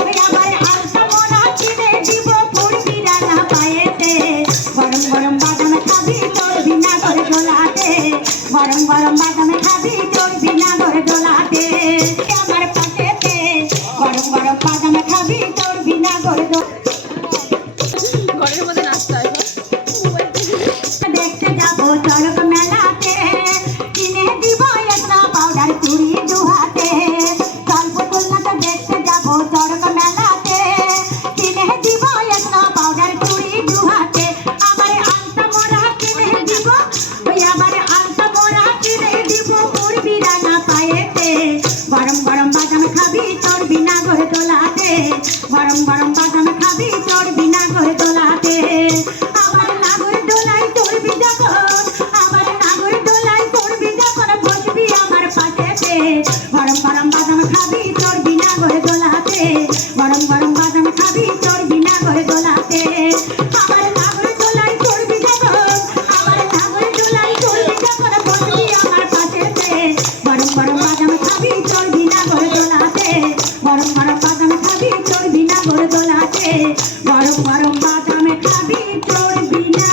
ওই আমার আলতা মোরা কিনে দিব পড়বি রানা পায়েতে গরম গরম বাদাম খাবি চড়বি না করে দোলাতে গরম গরম বাদাম খাবি চড়বি না করে দোলাতে আমার পাশেতে গরম গরম বাদাম খাবি চড়বি না করে ঘরের মধ্যে নাচতে হয় দেখতে যাবো চড়ক মেলাতে কিনে দিব একটা পাউডার চুড়ি দুহাতে গল্প তুলনাতে দেখতে যাবো চড়ক মেলাতে কিনে দিব একটা পাউডার চুড়ি দুহাতে আমার আলতা মোরা কিনে দিব ওই আমার আলতা মোরা কিনে দিব পড়বি রানা পায়েতে গরম গরম বাদাম খাবি চড়বি না করে দোলাতে গরম গরম বাদাম খাবি চড়বি না করে দোলাতে আমার নাগর দোলাই চড়বি যখন আমার নাগর দোলাই চড়বি যখন বসবি আমার পাশেতে গরম গরম বাদাম খাবি চড়বি না করে দোলাতে গরম গরম বাদাম খাবি চড়বি না করে দোলাতে আমার নাগর দোলাই চড়বি যখন আমার নাগর দোলাই চড়বি যখন বসবি আমার পাশেতে গরম গরম বাদাম খাবি চড়বি না করে দোলাতে গরম গরম বাদাম খাবি চড়বি না করে দোলাতে গরম গরম বাদাম খাবি চড়বি না